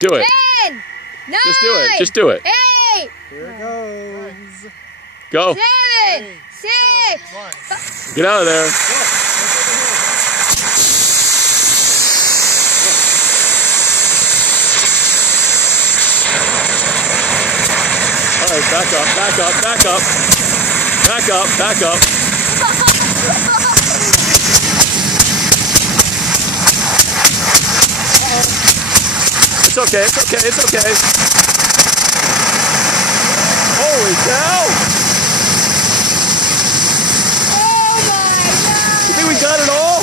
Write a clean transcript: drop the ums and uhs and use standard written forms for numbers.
Do it. 10, 9, Just do it. Just do it. 8, Here it goes. Go. 7, 6. Get out of there. All right, back up, back up, back up. Back up, back up. It's okay, it's okay, it's okay. Holy cow! Oh my God! You think we got it all?